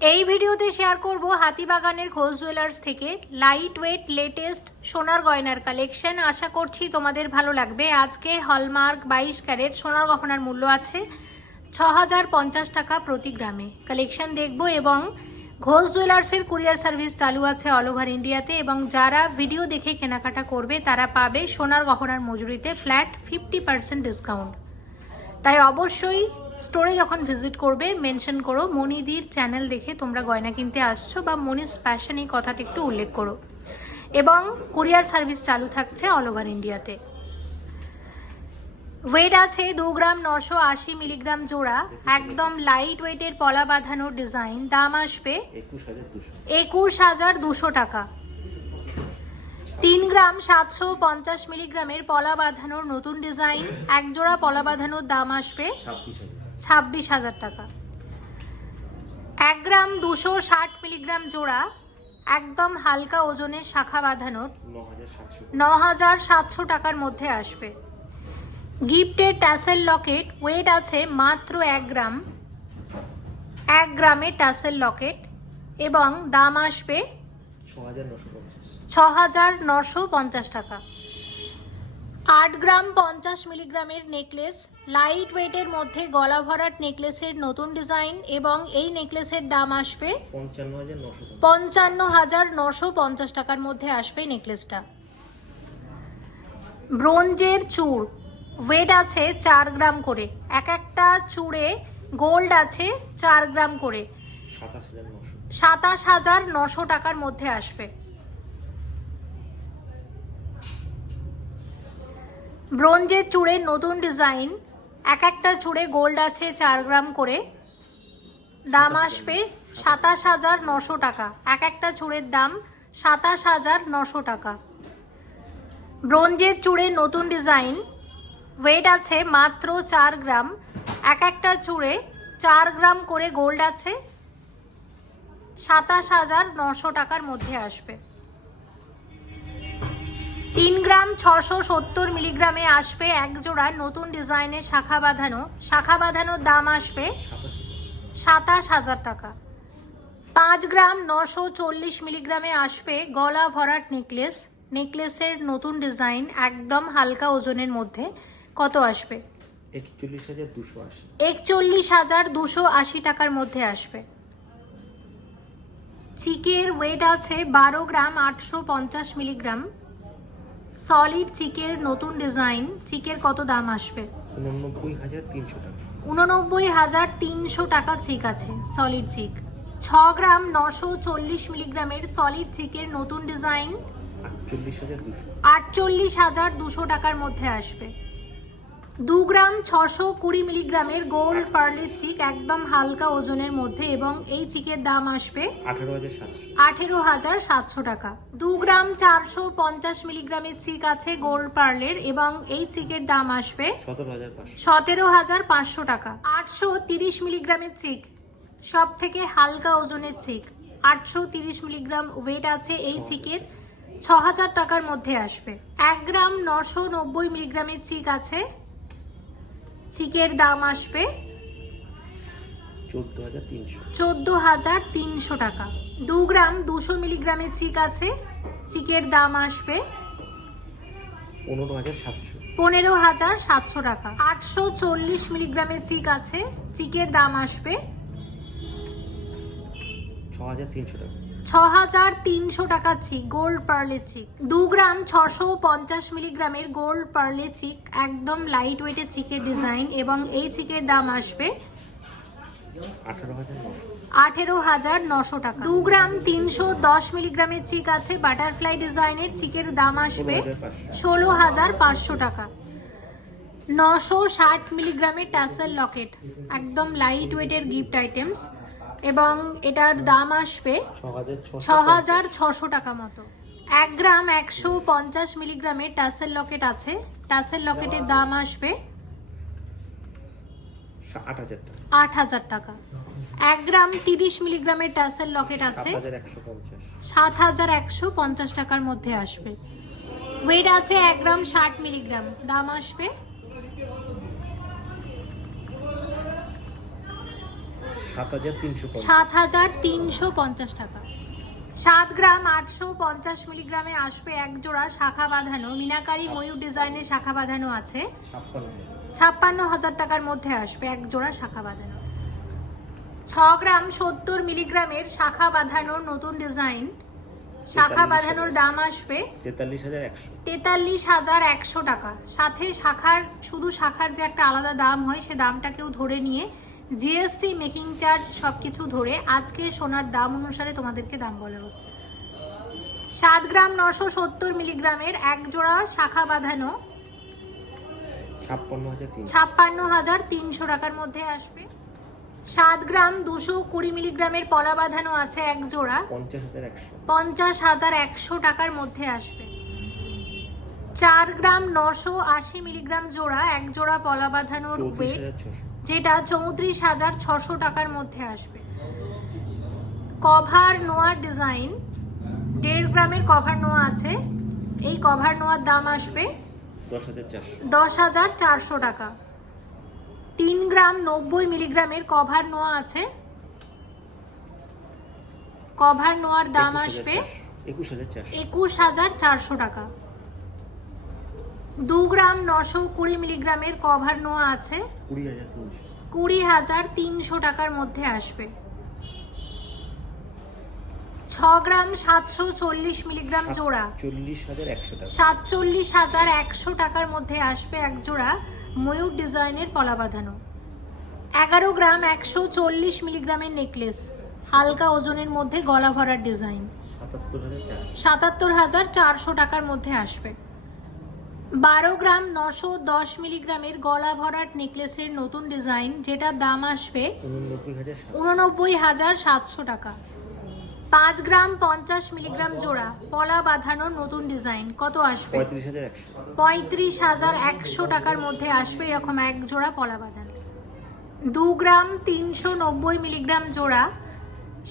এই ভিডিওতে শেয়ার করব হাতিবাগানের ঘোষ জুয়েলার্স থেকে লাইট ওয়েট লেটেস্ট সোনার গয়নার কালেকশন আশা করছি তোমাদের ভালো লাগবে। আজকে হলমার্ক বাইশ ক্যারেট সোনার গহনার মূল্য আছে ছ টাকা প্রতি গ্রামে। কালেকশন দেখব এবং ঘোষ জুয়েলার্সের কুরিয়ার সার্ভিস চালু আছে অল ওভার ইন্ডিয়াতে এবং যারা ভিডিও দেখে কেনাকাটা করবে, তারা পাবে সোনার গহনার মজুরিতে ফ্ল্যাট ফিফটি পার্সেন্ট ডিসকাউন্ট তাই অবশ্যই স্টোরে যখন ভিজিট করবে মেনশন করো মনিদির চ্যানেল দেখে তোমরা গয়না কিনতে আসছো বা মনিস ফ্যাশন এই কথাটা একটু উল্লেখ করো। এবং কুরিয়ার সার্ভিস চালু থাকছে অল ওভার ইন্ডিয়াতে ওয়েট আছে দু গ্রাম নশো আশি মিলিগ্রাম জোড়া। একদম লাইট ওয়েটের পলা বাঁধানোর ডিজাইন দাম আসবে একুশ হাজার দুশো টাকা। তিন গ্রাম সাতশো পঞ্চাশ মিলিগ্রামের পলা বাঁধানোর নতুন ডিজাইন এক জোড়া পলা বাঁধানোর দাম আসবে ছাব্বিশ হাজার টাকা। এক গ্রাম দুশো ষাট মিলিগ্রাম জোড়া একদম হালকা ওজনের শাখা বাঁধানোর ন হাজার সাতশো টাকার মধ্যে আসবে। গিফটের ট্যাসেল লকেট ওয়েট আছে মাত্র এক গ্রাম এক গ্রামের ট্যাসেল লকেট এবং দাম আসবে ছ হাজার নশো পঞ্চাশ টাকা। আট গ্রাম পঞ্চাশ মিলিগ্রামের নেকলেস লাইট ওয়েটের মধ্যে গলা ভরাট নেকলেসের নতুন ডিজাইন এবং এই নেকলেসের দাম আসবে পঞ্চান্ন হাজার নশো পঞ্চাশ টাকার মধ্যে আসবে নেকলেসটা। ব্রোঞ্জের চূড় ওয়েট আছে চার গ্রাম করে। এক একটা চূড়ে গোল্ড আছে চার গ্রাম করে। সাতাশ হাজার নশো টাকার মধ্যে আসবে। ব্রোঞ্জের চূড়ের নতুন ডিজাইন এক একটা চূড়ে গোল্ড আছে চার গ্রাম করে। দাম আসবে সাতাশ হাজার নশো টাকা। এক একটা চূড়ের দাম সাতাশ হাজার নশো টাকা। ব্রোঞ্জের চূড়ের নতুন ডিজাইন ওয়েট আছে মাত্র চার গ্রাম। এক একটা চূড়ে চার গ্রাম করে গোল্ড আছে। সাতাশ হাজার নশো টাকার মধ্যে আসবে। তিন গ্রাম ছশো সত্তর মিলিগ্রামে আসবে এক জোড়া নতুন ডিজাইনের শাখা বাঁধানো। শাখা বাঁধানোর দাম আসবে সাতাশ হাজার টাকা। পাঁচ গ্রাম নশো চল্লিশ মিলিগ্রামে আসবে গলা ভরাট নেকলেস। নেকলেসের নতুন ডিজাইন একদম হালকা ওজনের মধ্যে। কত আসবে? একচল্লিশ হাজার দুশো আশি। একচল্লিশ হাজার দুশো আশি টাকার মধ্যে আসবে। চিকের ওয়েট আছে বারো গ্রাম আটশো পঞ্চাশ মিলিগ্রাম। সলিড চিকের নতুন ডিজাইন চিকের কত দাম আসবে? উননব্বই হাজার তিনশো টাকা উননব্বই হাজার তিনশো টাকা চিক আছে সলিড চিক। ছ গ্রাম নশো চল্লিশ মিলিগ্রামের সলিড চিকের নতুন ডিজাইন আটচল্লিশ হাজার দুশো। আটচল্লিশ হাজার দুশো টাকার মধ্যে আসবে। দু গ্রাম ছশো কুড়ি মিলিগ্রামের গোল্ড পার্লের চিক একদম হালকা ওজনের মধ্যে এবং এই চিকের দাম আসবে আঠারো হাজার সাতশো। টাকা। দু গ্রাম চারশো পঞ্চাশ মিলিগ্রামের চিক আছে গোল্ড পার্লের এবং এই চিকের দাম আসবে সতেরো হাজার পাঁচশো। টাকা। আটশো তিরিশ মিলিগ্রামের চিক সব থেকে হালকা ওজনের চিক। আটশো তিরিশ মিলিগ্রাম ওয়েট আছে এই চিকের ছ হাজার টাকার মধ্যে আসবে। এক গ্রাম নশো নব্বই মিলিগ্রামের চিক আছে চিকের দাম আসবে চোদ্দ হাজার তিনশো। টাকা। দু গ্রাম দুশো মিলিগ্রামের চিক আছে। চিকের দাম আসবে পনেরো হাজার সাতশো। পনেরো হাজার সাতশো টাকা। আটশো চল্লিশ মিলিগ্রামের চিক আছে। চিকের দাম আসবে ছ হাজার তিনশো টাকা। ছ হাজার তিনশো টাকা চিক, গোল্ড পার্লে চিক। দু গ্রাম ছশো পঞ্চাশ মিলিগ্রামের গোল্ড পার্লে চিক, একদম লাইট ওয়েটের চিকের ডিজাইন এবং এই চিকের দাম আসবে আঠারো হাজার নশো টাকা। দু গ্রাম তিনশো দশ মিলিগ্রামের চিক আছে বাটারফ্লাই ডিজাইনের চিকের দাম আসবে ষোলো হাজার পাঁচশো টাকা। নশো ষাট মিলিগ্রামের ট্যাসেল লকেট একদম লাইট ওয়েটের গিফট আইটেমস এবং এটার দাম আসবে ছ হাজার ছশো টাকা মতো। এক গ্রাম একশো পঞ্চাশ মিলিগ্রামের টাসেল লকেট আছে। টাসেল লকেটের দাম আসবে আট হাজার টাকা। এক গ্রাম তিরিশ মিলিগ্রামের টাসেল লকেট আছে। সাত হাজার একশো পঞ্চাশ টাকার মধ্যে আসবে। ওয়েট আছে এক গ্রাম ষাট মিলিগ্রাম। দাম আসবে সাত হাজার তিনশো পঞ্চাশ। টাকা। সাত গ্রাম আটশো পঞ্চাশ মিলিগ্রামে আসবে এক জোড়া শাখা বাঁধানো মিনাকারি ময়ূর ডিজাইনের শাখা বাঁধানো আছে। ছাপ্পান্ন হাজার টাকার মধ্যে আসবে এক জোড়া শাখা বাঁধানো। ছ গ্রাম সত্তর মিলিগ্রামের শাখা বাঁধানোর নতুন ডিজাইন। শাখা বাঁধানোর দাম আসবে তেতাল্লিশ হাজার একশো টাকা। সাথে শাখার শুধু শাখার যে একটা আলাদা দাম হয় সে দামটাকেও ধরে নিয়ে জিএসটি মেকিং চার্জ সব কিছু ধরে আজকে সোনার দাম অনুসারে তোমাদেরকে দাম বলা হচ্ছে। সাত গ্রাম নশো সত্তর মিলিগ্রামের এক জোড়া শাখা বাঁধানো ছাপ্পান্ন হাজার তিনশো। টাকার মধ্যে আসবে। সাত গ্রাম দুশো কুড়ি মিলিগ্রামের পলা বাঁধানো আছে এক জোড়া। পঞ্চাশ হাজার একশো। টাকার মধ্যে আসবে। চার গ্রাম নশো আশি মিলিগ্রাম জোড়া এক জোড়া পলা বাঁধানোর ওয়েট যেটা চৌত্রিশ হাজার ছশো টাকার মধ্যে আসবে। কভার নোয়ার ডিজাইন দেড় গ্রামের কভার নোয়া আছে। এই কভার নোয়ার দাম আসবে দশ হাজার চারশো। টাকা। তিন গ্রাম নব্বই মিলিগ্রামের কভার নোয়া আছে। কভার নোয়ার দাম আসবে একুশ হাজার চারশো টাকা। দু গ্রাম নশো কুড়ি মিলিগ্রামের কভার নোয়া আছে। কুড়ি হাজার তিনশো টাকার মধ্যে আসবে। ছ গ্রাম সাতশো চল্লিশ মিলিগ্রাম জোড়া। সাতচল্লিশ হাজার একশো টাকার মধ্যে আসবে এক জোড়া ময়ূর ডিজাইনের পলা বাঁধানো এগারো গ্রাম একশো চল্লিশ মিলিগ্রামের নেকলেস হালকা ওজনের মধ্যে গলা ভরার ডিজাইন সাতাত্তর হাজার চারশো টাকার মধ্যে আসবে। বারো গ্রাম নশো দশ মিলিগ্রামের গলা ভরাট নেকলেসের নতুন ডিজাইন যেটার দাম আসবে উননব্বই হাজার সাতশো টাকা। পাঁচ গ্রাম পঞ্চাশ মিলিগ্রাম জোড়া পলা বাঁধানোর নতুন ডিজাইন কত আসবে? পঁয়ত্রিশ হাজার একশো। টাকার মধ্যে আসবে এরকম এক জোড়া পলা বাঁধানো। দু গ্রাম তিনশো নব্বই মিলিগ্রাম জোড়া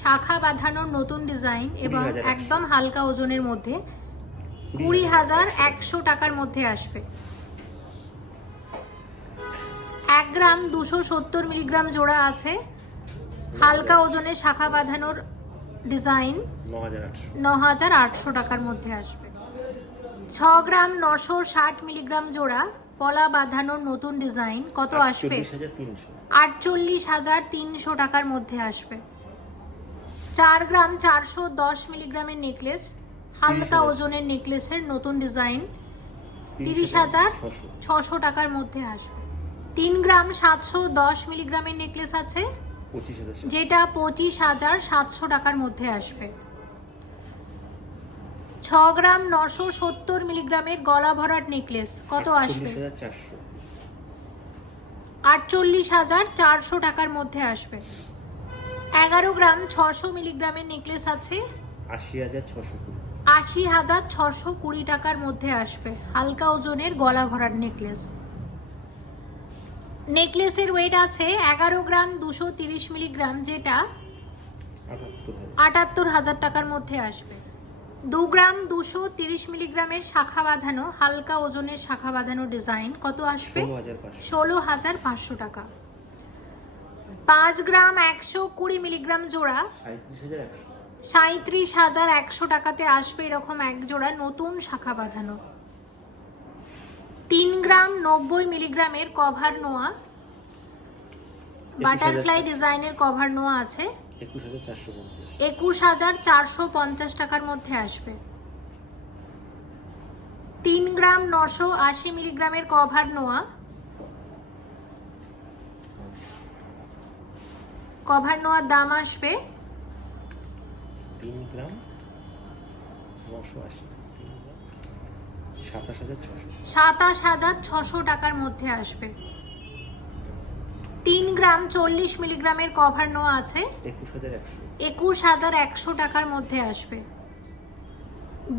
শাখা বাঁধানোর নতুন ডিজাইন এবং একদম হালকা ওজনের মধ্যে কুড়ি হাজার একশো টাকার মধ্যে আসবে। এক গ্রাম দুশো সত্তর মিলিগ্রাম জোড়া আছে। হালকা ওজনের শাখা বাঁধানোর ডিজাইন ন হাজার আটশো টাকার মধ্যে আসবে। ছ গ্রাম নশো ষাট মিলিগ্রাম জোড়া পলা বাঁধানোর নতুন ডিজাইন কত আসবে? আটচল্লিশ হাজার তিনশো টাকার মধ্যে আসবে। চার গ্রাম চারশো দশ মিলিগ্রামের নেকলেস হালকা 30,000 ওজনের নেকলেসের নতুন ডিজাইন তিরিশ হাজার ছশো। টাকার মধ্যে আসবে। তিন গ্রাম সাতশো দশ মিলিগ্রামের নেকলেস আছে। যেটা পঁচিশ হাজার সাতশো টাকার মধ্যে আসবে। ছ গ্রাম নশো সত্তর মিলিগ্রামের গলা ভরাট নেকলেস কত আসবে? আটচল্লিশ হাজার চারশো টাকার মধ্যে আসবে। এগারো গ্রাম ছশো মিলিগ্রামের নেকলেস আছে আশি হাজার ছশো আশি হাজার ছশো কুড়ি টাকার মধ্যে আসবে। হালকা ওজনের গলা ভরার নেকলেস। নেকলেসের ওয়েট আছে এগারো গ্রাম দুশো তিরিশ মিলিগ্রাম, যেটা আটাত্তর হাজার টাকার মধ্যে আসবে। দু গ্রাম দুশো তিরিশ মিলিগ্রামের শাখা বাঁধানো, হালকা ওজনের শাখা বাঁধানো ডিজাইন কত আসবে? ষোলো হাজার পাঁচশো টাকা। পাঁচ গ্রাম একশো কুড়ি মিলিগ্রাম জোড়া সাঁত্রিশ হাজার একশো টাকাতে আসবে এরকম এক জোড়া নতুন শাখা বাঁধানো। তিন গ্রাম নব্বই মিলিগ্রামের কভার নোয়া। বাটারফ্লাই ডিজাইনের কভার নোয়া আছে। একুশ হাজার চারশো পঞ্চাশ টাকার মধ্যে আসবে। তিন গ্রাম নশো আশি মিলিগ্রামের কভার নোয়া। কভার নোয়ার দাম আসবে তিন গ্রাম নশো আশি সাতাশ হাজার ছশো। সাতাশ হাজার ছশো টাকার মধ্যে আসবে। তিন গ্রাম চল্লিশ মিলিগ্রামের কভার নোয়া আছে। একুশ হাজার একশো। একুশ হাজার একশো টাকার মধ্যে আসবে।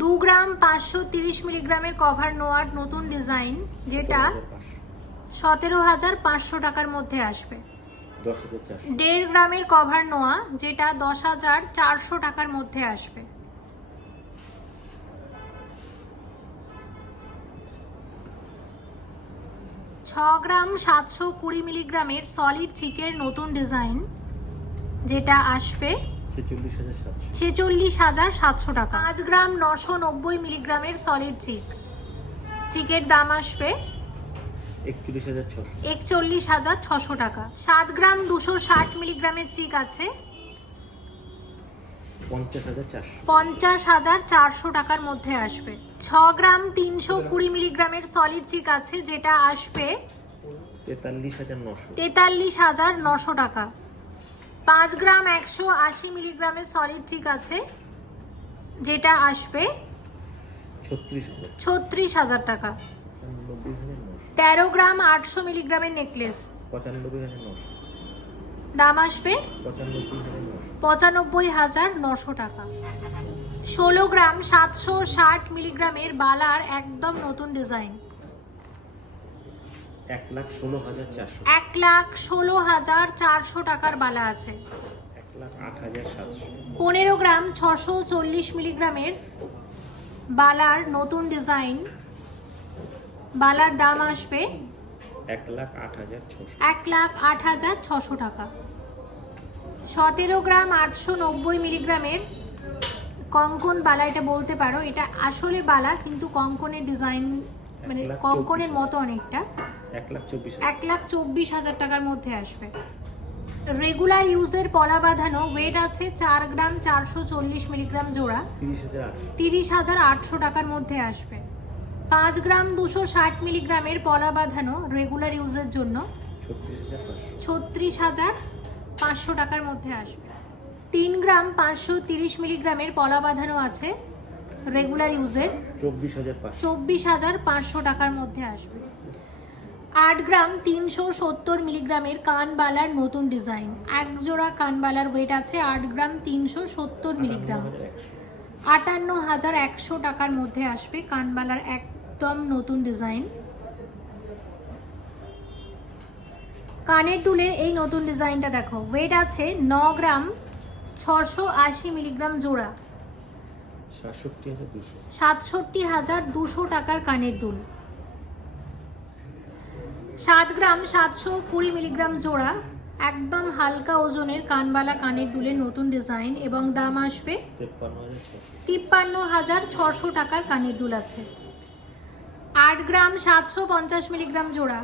দু গ্রাম পাঁচশো তিরিশ মিলিগ্রামের কভার নোয়ার নতুন ডিজাইন যেটা সতেরো হাজার পাঁচশো টাকার মধ্যে আসবে। দেড় গ্রামের কভার নোয়া, যেটা দশ হাজার চারশো টাকার মধ্যে আসবে। ছ গ্রাম সাতশো কুড়ি মিলিগ্রামের সলিড চিকের নতুন ডিজাইন যেটা আসবে ছেচল্লিশ হাজার সাতশো টাকা। পাঁচ গ্রাম নশো নব্বই মিলিগ্রামের সলিড চিক। চিকের দাম আসবে একচল্লিশ হাজার ছশো। টাকা। সাত গ্রাম দুশো ষাট মিলিগ্রামের চিক আছে। পঞ্চাশ হাজার চারশো। টাকার মধ্যে আসবে। ছ গ্রাম তিনশো কুড়ি মিলিগ্রামের সলিড চিক আছে যেটা আসবে তেতাল্লিশ হাজার নশো। টাকা। পাঁচ গ্রাম একশো আশি মিলিগ্রামের সলিড চিক আছে যেটা আসবে ছত্রিশ হাজার টাকা। তেরো গ্রাম আটশো মিলিগ্রামের নেকলেস। দাম আসবে? পঁচানব্বই হাজার নশো। টাকা। ষোলো গ্রাম সাতশো ষাট মিলিগ্রামের বালার একদম নতুন ডিজাইন। এক লাখ ষোলো হাজার চারশো। টাকার বালা আছে। পনেরো গ্রাম ছশো চল্লিশ মিলিগ্রামের বালার নতুন ডিজাইন বালার দাম আসবে এক লাখ আট হাজার ছশো। এক লাখ আট হাজার ছশো টাকা। সতেরো গ্রাম আটশো নব্বই মিলিগ্রামের কঙ্কন বালা এটা বলতে পারো এটা আসলে বালা কিন্তু কঙ্কনের ডিজাইন মানে কঙ্কনের মতো অনেকটা। এক লাখ চব্বিশ হাজার। টাকার মধ্যে আসবে। রেগুলার ইউজের পলা বাঁধানো ওয়েট আছে চার গ্রাম চারশো চল্লিশ মিলিগ্রাম জোড়া। তিরিশ হাজার আটশো টাকার মধ্যে আসবে। পাঁচ গ্রাম দুশো ষাট মিলিগ্রামের পলা বাঁধানো রেগুলার ইউজের জন্য ছত্রিশ হাজার পাঁচশো টাকার মধ্যে আসবে। তিন গ্রাম পাঁচশো তিরিশ মিলিগ্রামের পলা বাঁধানো আছে রেগুলার ইউজের চব্বিশ হাজার পাঁচশো। টাকার মধ্যে আসবে। আট গ্রাম তিনশো সত্তর মিলিগ্রামের কানবালার নতুন ডিজাইন এক জোড়া কানবালার ওয়েট আছে আট গ্রাম তিনশো সত্তর মিলিগ্রাম। আটান্ন হাজার একশো টাকার মধ্যে আসবে কানবালার একদম নতুন ডিজাইন। কানের দুলের এই নতুন ডিজাইনটা দেখো। ওয়েট আছে ন গ্রাম ছশো আশি মিলিগ্রাম জোড়া। সাতষট্টি হাজার দুশো। টাকার কানের দুল। সাত গ্রাম সাতশো কুড়ি মিলিগ্রাম জোড়া। একদম হালকা ওজনের কানবালা কানের দুলের নতুন ডিজাইন এবং দাম আসবে তিপ্পান্ন হাজার ছশো টাকার কানের দুল আছে। আট গ্রাম সাতশো পঞ্চাশ মিলিগ্রাম জোড়া।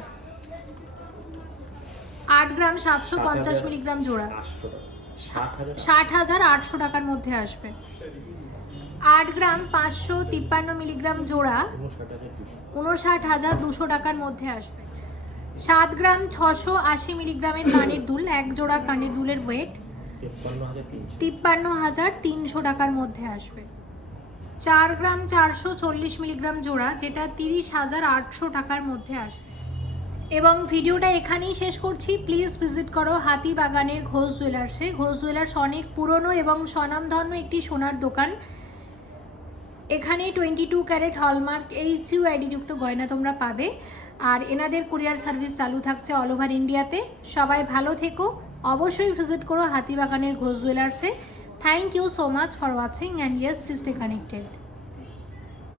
আট গ্রাম সাতশো পঞ্চাশ মিলিগ্রাম জোড়া। ষাট হাজার। আটশো টাকার মধ্যে আসবে। আট গ্রাম পাঁচশো তিপ্পান্ন মিলিগ্রাম জোড়া। উনষাট হাজার দুশো। টাকার মধ্যে আসবে। সাত গ্রাম ছশো আশি মিলিগ্রামের কানের দুল এক জোড়া কানের দুলের ওয়েট তিপ্পান্ন হাজার তিনশো টাকার মধ্যে আসবে। চার গ্রাম চারশো চল্লিশ মিলিগ্রাম জোড়া, যেটা তিরিশ হাজার আটশো টাকার মধ্যে আসবে। এবং ভিডিওটা এখানেই শেষ করছি। প্লিজ ভিজিট করো হাতিবাগানের ঘোষ জুয়েলার্সে ঘোষ জুয়েলার্স অনেক পুরনো এবং স্বনামধন্য একটি সোনার দোকান। এখানে twenty two carat hallmark H U যুক্ত গয়না তোমরা পাবে। আর এনাদের কুরিয়ার সার্ভিস চালু থাকছে অল ওভার ইন্ডিয়াতে সবাই ভালো থেকো। অবশ্যই ভিজিট করো হাতিবাগানের Ghosh জুয়েলার্সে thank you so much for watching and yes please stay connected